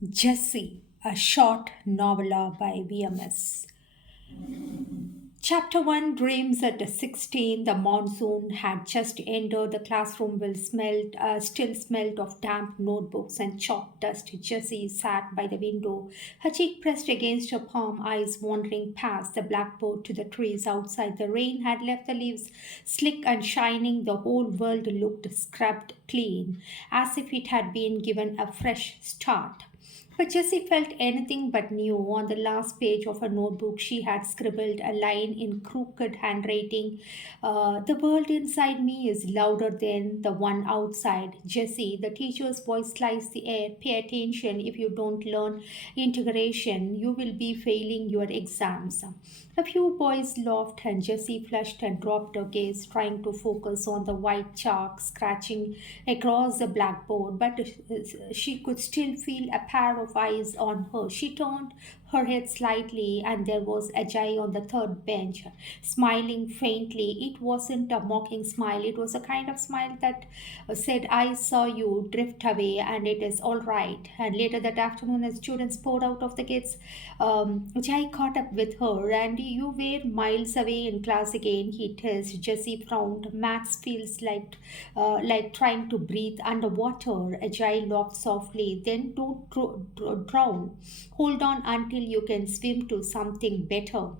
JESSY, a short novella by VMS. Chapter 1 Dreams at 16. The monsoon had just entered. The classroom still smelled of damp notebooks and chalk dust. Jessie sat by the window, her cheek pressed against her palm, eyes wandering past the blackboard to the trees outside. The rain had left the leaves slick and shining. The whole world looked scrubbed clean, as if it had been given a fresh start. But Jessie felt anything but new. On the last page of her notebook, she had scribbled a line in crooked handwriting. The world inside me is louder than the one outside. Jessie, the teacher's voice sliced the air. Pay attention. If you don't learn integration, you will be failing your exams. A few boys laughed, and Jessie flushed and dropped her gaze, trying to focus on the white chalk scratching across the blackboard. But she could still feel a pair of eyes on her. She turned her head slightly, and there was Ajay on the third bench, smiling faintly. It wasn't a mocking smile, it was a kind of smile that said, I saw you drift away, and it is all right. And later that afternoon, as students poured out of the gates, Ajay caught up with her, and you were miles away in class again, he teased. Jessie frowned. Max feels like trying to breathe underwater. Ajay laughed softly. Then don't drown. Hold on until you can swim to something better.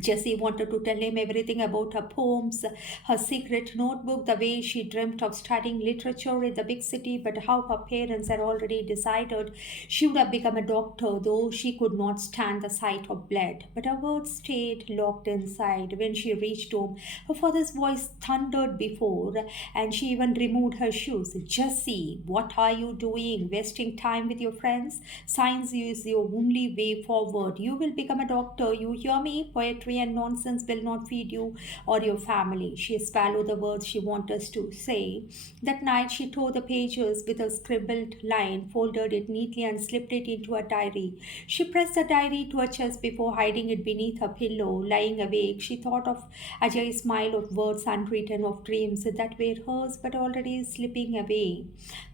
Jessie wanted to tell him everything about her poems, her secret notebook, the way she dreamt of studying literature in the big city, but how her parents had already decided she would have become a doctor, though she could not stand the sight of blood. But her words stayed locked inside. When she reached home, her father's voice thundered before, and she even removed her shoes. Jessie, what are you doing? Wasting time with your friends? Science is your only way forward. You will become a doctor. You hear me? Poetry and nonsense will not feed you or your family. She swallowed the words she wanted to say. That night she tore the pages with a scribbled line, folded it neatly, and slipped it into a diary. She pressed the diary to her chest before hiding it beneath her pillow. Lying awake, she thought of Ajay's smile, of words unwritten, of dreams that were hers but already slipping away.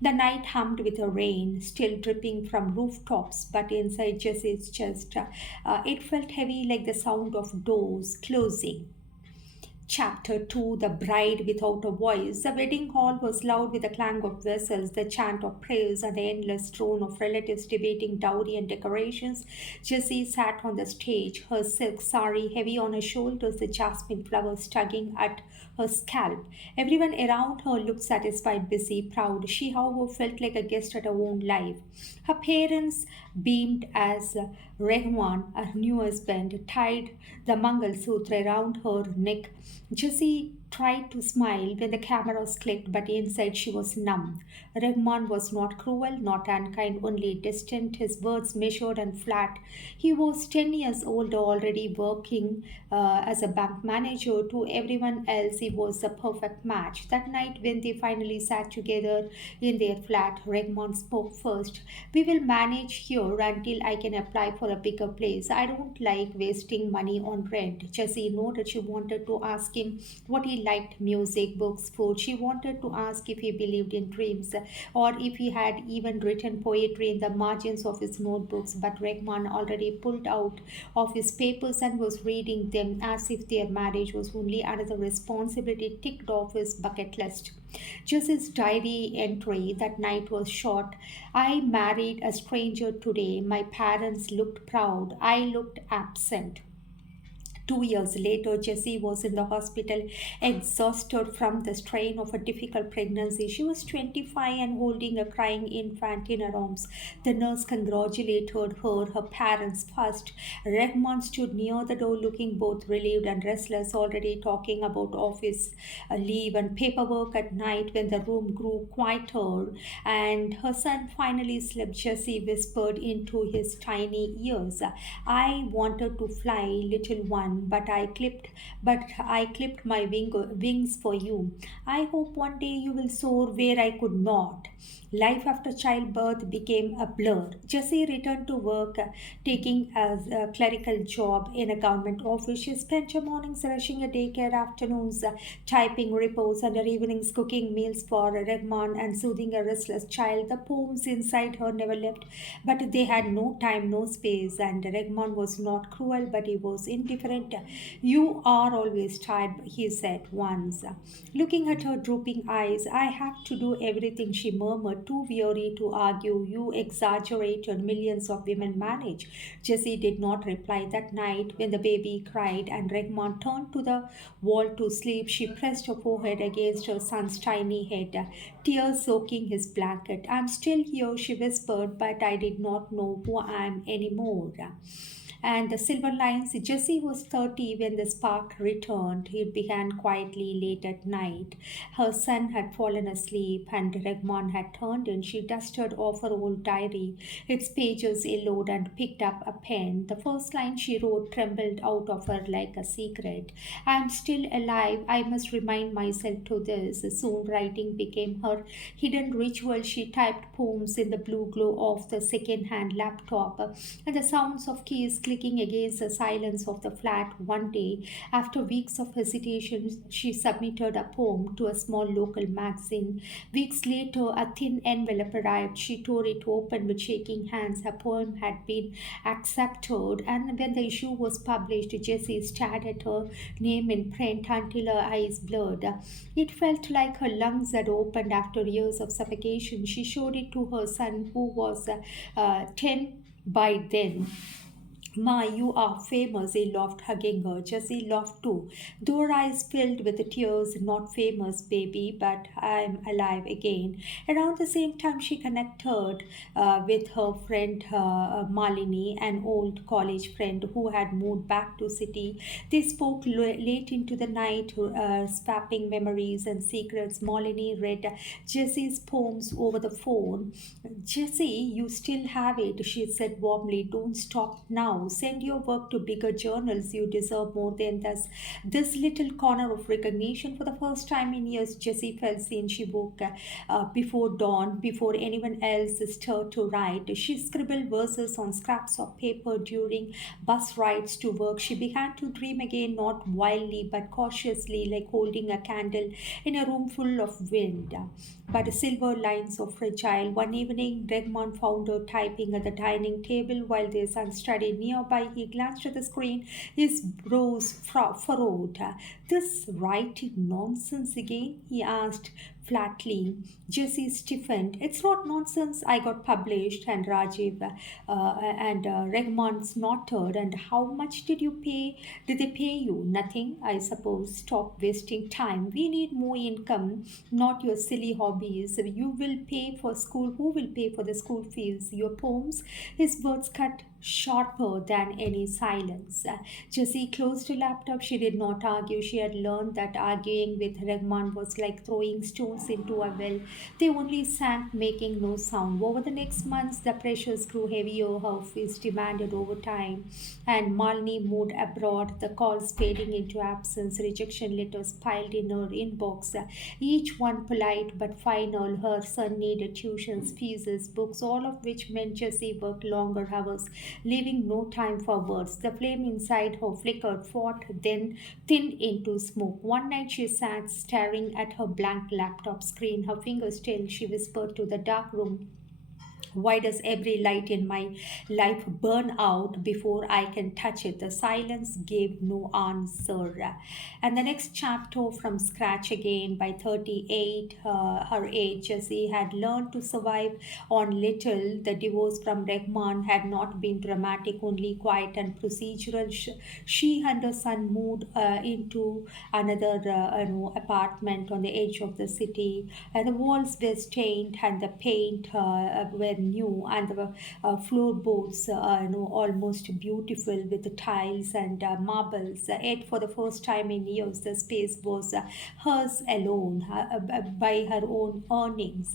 The night hummed with a rain, still dripping from rooftops, but inside Jessie's chest, it felt heavy like the sound of doors closing. Chapter 2 The Bride Without a Voice. The wedding hall was loud with the clang of vessels, the chant of prayers, and the endless drone of relatives debating dowry and decorations. Jessie sat on the stage, her silk sari heavy on her shoulders, the jasmine flowers tugging at her scalp. Everyone around her looked satisfied, busy, proud. She, however, felt like a guest at her own life. Her parents beamed as Rehman, her new husband, tied the Mangal Sutra around her neck. Jessie tried to smile when the cameras clicked, but inside she was numb. Rehman was not cruel, not unkind, only distant, his words measured and flat. He was 10 years old, already working as a bank manager. To everyone else, he was the perfect match. That night, when they finally sat together in their flat, Rehman spoke first. We will manage here until I can apply for a bigger place. I don't like wasting money on rent. Jessie noted she wanted to ask him what he liked: music, books, food. She wanted to ask if he believed in dreams or if he had even written poetry in the margins of his notebooks. But Rehman already pulled out of his papers and was reading them as if their marriage was only another responsibility ticked off his bucket list. Jessie's diary entry that night was short. I married a stranger today. My parents looked proud. I looked absent. 2 years later, Jessie was in the hospital, exhausted from the strain of a difficult pregnancy. She was 25 and holding a crying infant in her arms. The nurse congratulated her, her parents first. Rehman stood near the door, looking both relieved and restless, already talking about office leave and paperwork. At night, when the room grew quieter and her son finally slept, Jessie whispered into his tiny ears, I wanted to fly, little one. but I clipped my wings for you. I hope one day you will soar where I could not. Life after childbirth became a blur. Jessie returned to work, taking a clerical job in a government office. She spent her mornings rushing a daycare, afternoons typing reports, and her evenings cooking meals for Rahman and soothing a restless child. The poems inside her never left, but they had no time, no space, and Rahman was not cruel, but he was indifferent. You are always tired, he said once. Looking at her drooping eyes, I have to do everything, she murmured, too weary to argue. You exaggerate, and millions of women manage. Jessie did not reply that night when the baby cried and Rahman turned to the wall to sleep. She pressed her forehead against her son's tiny head, tears soaking his blanket. I'm still here, she whispered, but I did not know who I am anymore. And the silver lines, Jessie was 30 when the spark returned. It began quietly late at night. Her son had fallen asleep and Regman had turned in. She dusted off her old diary, its pages yellowed, and picked up a pen. The first line she wrote trembled out of her like a secret. I am still alive. I must remind myself to this. Soon writing became her hidden ritual. She typed poems in the blue glow of the second-hand laptop, and the sounds of keys clicking against the silence of the flat. One day, after weeks of hesitation, she submitted a poem to a small local magazine. Weeks later, a thin envelope arrived. She tore it open with shaking hands. Her poem had been accepted, and when the issue was published, Jessie stared at her name in print until her eyes blurred. It felt like her lungs had opened after years of suffocation. She showed it to her son, who was 10 by then. Ma, you are famous, he laughed, hugging her. Jessie laughed too, though her eyes filled with tears. Not famous, baby, but I'm alive again. Around the same time, she connected with her friend Malini, an old college friend who had moved back to city. They spoke late into the night, swapping memories and secrets. Malini read Jessie's poems over the phone. Jessie, you still have it, she said warmly. Don't stop now. Send your work to bigger journals. You deserve more than this little corner of recognition. For the first time in years, Jessie felt seen. She woke before dawn, before anyone else stirred to write. She scribbled verses on scraps of paper during bus rides to work. She began to dream again, not wildly but cautiously, like holding a candle in a room full of wind. But silver lines of fragile. One evening, Redmond found her typing at the dining table while their son studied nearby. He glanced at the screen, his brows furrowed. This writing nonsense again? He asked flatly. Jessie stiffened. It's not nonsense. I got published. And Rajiv and Regman snorted. And how much did you pay? Did they pay you? Nothing, I suppose. Stop wasting time. We need more income, not your silly hobbies. You will pay for school. Who will pay for the school fees? Your poems? His words cut sharper than any silence. Jessie closed her laptop. She did not argue. She had learned that arguing with Regman was like throwing stones into a well. They only sank, making no sound. Over the next months, the pressures grew heavier. Her fees demanded overtime, and Malini moved abroad. The calls fading into absence. Rejection letters piled in her inbox, each one polite but final. Her son needed tuitions, fees, books, all of which meant Jessie worked longer hours, leaving no time for words. The flame inside her flickered, fought, then thinned into smoke. One night she sat staring at her blank laptop screen, her fingers still. She whispered to the dark room, why does every light in my life burn out before I can touch it? The silence gave no answer. And the next chapter, from scratch again. By 38, her age, Jessie had learned to survive on little. The divorce from Regman had not been dramatic, only quiet and procedural. She and her son moved into another apartment on the edge of the city. The walls were stained and the paint were new, and the floorboards almost beautiful with the tiles and marbles. Yet, for the first time in years, the space was hers alone, by her own earnings.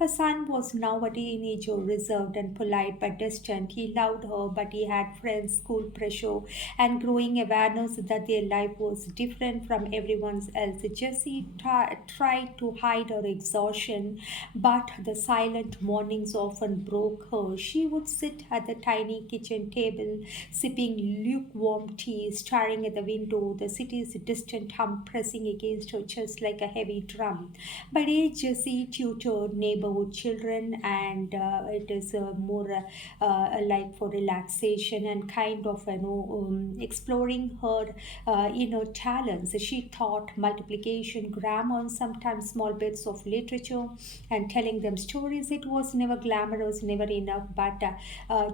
Her son was now a teenager, reserved and polite but distant. He loved her, but he had friends, school pressure, and growing awareness that their life was different from everyone else. Jessie tried to hide her exhaustion, but the silent mornings often broke her. She would sit at the tiny kitchen table, sipping lukewarm tea, staring at the window, the city's distant hum pressing against her chest like a heavy drum. By day, Jessie tutored neighborhood children, and it is more like for relaxation and kind of exploring her inner talents. She taught multiplication, grammar, and sometimes small bits of literature, and telling them stories. It was never glamorous, never enough, but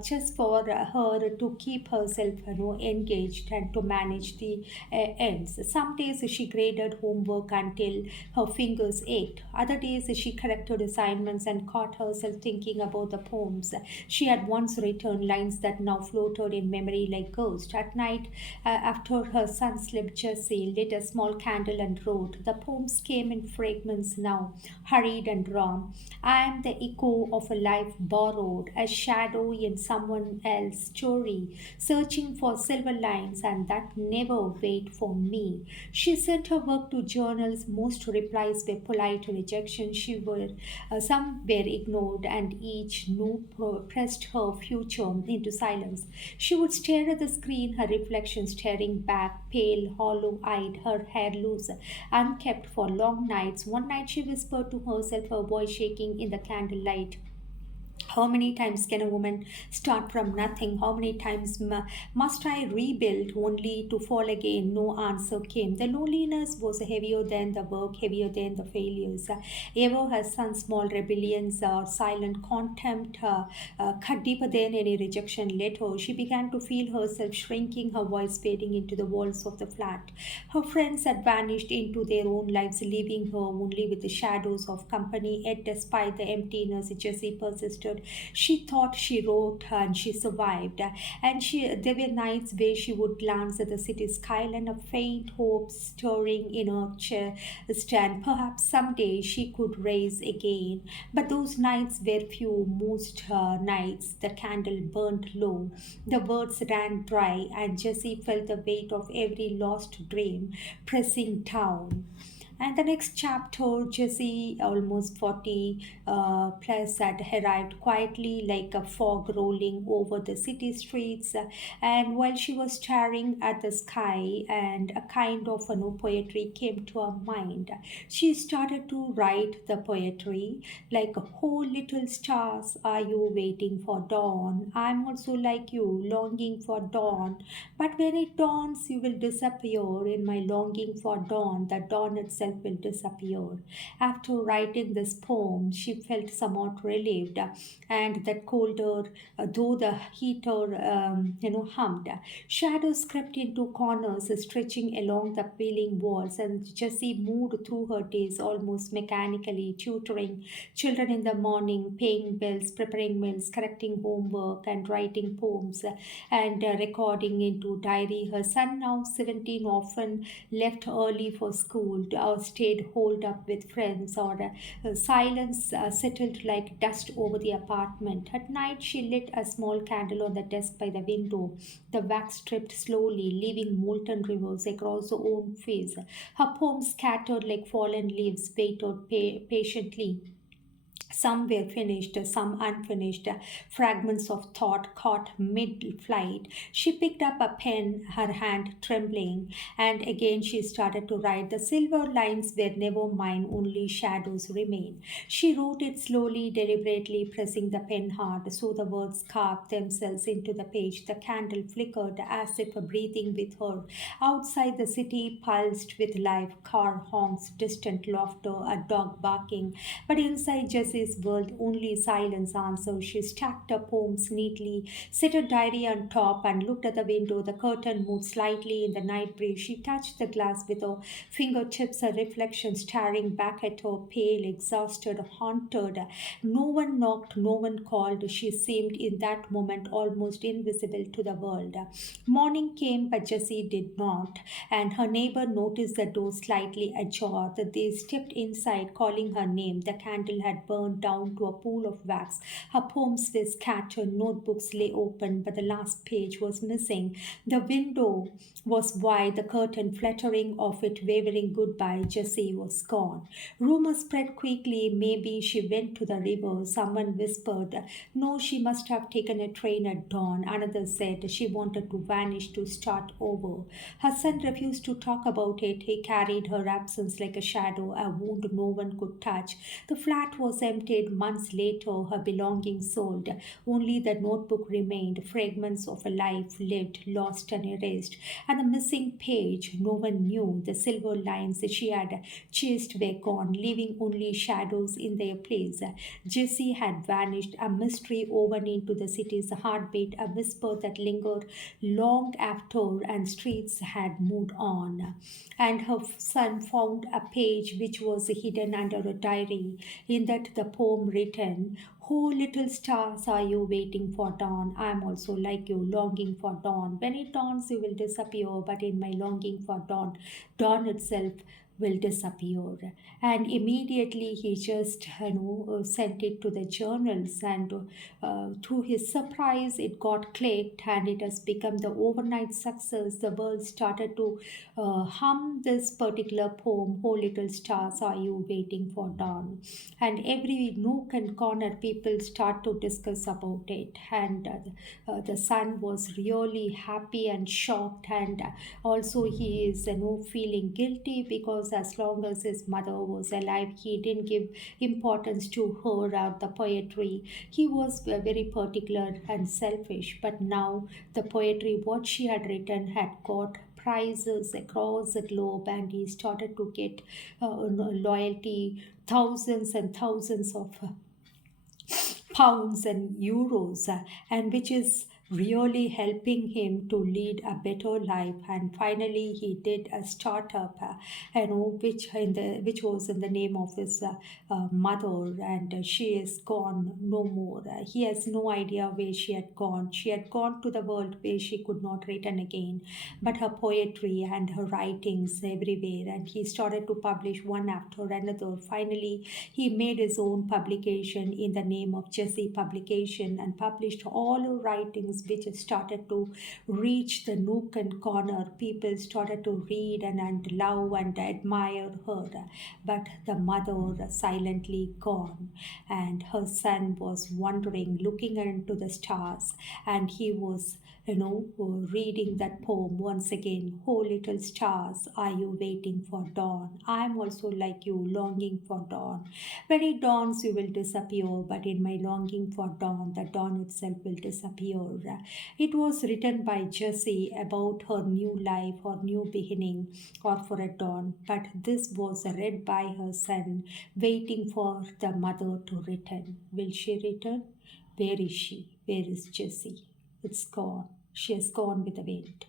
just for her to keep herself engaged and to manage the ends. Some days she graded homework until her fingers ached. Other days she corrected assignments and caught herself thinking about the poems she had once written, lines that now floated in memory like ghosts. At night, after her son slept, Jessie lit a small candle and wrote. The poems came in fragments now, hurried and raw. I am the echo of a life borrowed, a shadow in someone else's story, searching for silver lines and that never wait for me. She sent her work to journals. Most replies were polite rejection. Some were ignored, and each no pressed her future into silence. She would stare at the screen, her reflection staring back, pale, hollow-eyed, her hair loose, unkept for long nights. One night she whispered to herself, her voice shaking in the candlelight. How many times can a woman start from nothing? How many times must I rebuild only to fall again? No answer came. The loneliness was heavier than the work, heavier than the failures. Ever her son's small rebellions or silent contempt cut deeper than any rejection letter. She began to feel herself shrinking, her voice fading into the walls of the flat. Her friends had vanished into their own lives, leaving her only with the shadows of company. Yet, despite the emptiness, Jessie persisted. She thought she wrote and she survived. And there were nights where she would glance at the city skyline, a faint hope stirring in her chest, and perhaps someday she could rise again. But those nights were few. Most nights the candle burned low, the words ran dry, and Jessie felt the weight of every lost dream pressing down. And the next chapter, Jessie, almost 40 plus, had arrived quietly like a fog rolling over the city streets. And while she was staring at the sky, and a kind of poetry came to her mind, she started to write the poetry like, oh, little stars, are you waiting for dawn? I'm also like you, longing for dawn. But when it dawns, you will disappear. In my longing for dawn, the dawn itself will disappear. After writing this poem, she felt somewhat relieved, and that colder, though the heater, hummed. Shadows crept into corners, stretching along the peeling walls, and Jessie moved through her days almost mechanically, tutoring children in the morning, paying bills, preparing meals, correcting homework, and writing poems, and recording into diary. Her son, now 17, often left early for school, or stayed holed up with friends, or silence settled like dust over the apartment. At night, she lit a small candle on the desk by the window. The wax dripped slowly, leaving molten rivers across her own face. Her poems, scattered like fallen leaves, waited patiently. Some were finished, some unfinished, fragments of thought caught mid flight. She picked up a pen, her hand trembling, and again she started to write. The silver lines were never mine, only shadows remain. She wrote it slowly, deliberately, pressing the pen hard so the words carved themselves into the page. The candle flickered as if breathing with her. Outside, the city pulsed with life, car honks, distant laughter, a dog barking. But inside, Jessie Jessie's world only silence answered. She stacked her poems neatly, set her diary on top, and looked at the window. The curtain moved slightly in the night breeze. She touched the glass with her fingertips, her reflection staring back at her, pale, exhausted, haunted. No one knocked, no one called. She seemed in that moment almost invisible to the world. Morning came, but Jessie did not, and her neighbor noticed the door slightly ajar. They stepped inside, calling her name. The candle had burned down to a pool of wax. Her poems were scattered, notebooks lay open, but the last page was missing. The window was wide, the curtain fluttering off it, wavering goodbye. Jessie was gone. Rumors spread quickly. Maybe she went to the river. Someone whispered, no, she must have taken a train at dawn. Another said she wanted to vanish to start over. Her son refused to talk about it. He carried her absence like a shadow, a wound no one could touch. The flat was emptied months later, her belongings sold. Only the notebook remained, fragments of a life lived, lost and erased. And the missing page, no one knew. The silver lines that she had chased were gone, leaving only shadows in their place. Jessie had vanished, a mystery woven into the city's heartbeat, a whisper that lingered long after and streets had moved on. And her son found a page which was hidden under a diary. In that, the poem written, oh, little stars, are you waiting for dawn? I am also like you, longing for dawn. When it dawns, you will disappear, but in my longing for dawn, dawn itself will disappear. And immediately he just sent it to the journals, and to his surprise it got clicked, and it has become the overnight success. The world started to hum this particular poem, oh little stars, are you waiting for dawn? And every nook and corner people start to discuss about it. And the son was really happy and shocked, and also he is feeling guilty, because as long as his mother was alive, he didn't give importance to her or the poetry. He was very particular and selfish, but now the poetry what she had written had got prizes across the globe, and he started to get loyalty, thousands and thousands of pounds and euros, and which is really helping him to lead a better life. And finally he did a startup, which was in the name of his mother, and she is gone no more. He has no idea where she had gone. She had gone to the world where she could not return again, but her poetry and her writings everywhere, and he started to publish one after another. Finally he made his own publication in the name of JESSY Publication, and published all her writings, which started to reach the nook and corner. People started to read and love and admire her. But the mother silently gone, and her son was wondering, looking into the stars, and he was reading that poem once again. Oh, little stars, are you waiting for dawn? I am also like you, longing for dawn. When it dawns, you will disappear, but in my longing for dawn, the dawn itself will disappear. It was written by Jessie about her new life or new beginning or for a dawn, but this was read by her son, waiting for the mother to return. Will she return? Where is she? Where is Jessie? It's gone. She has gone with the wind.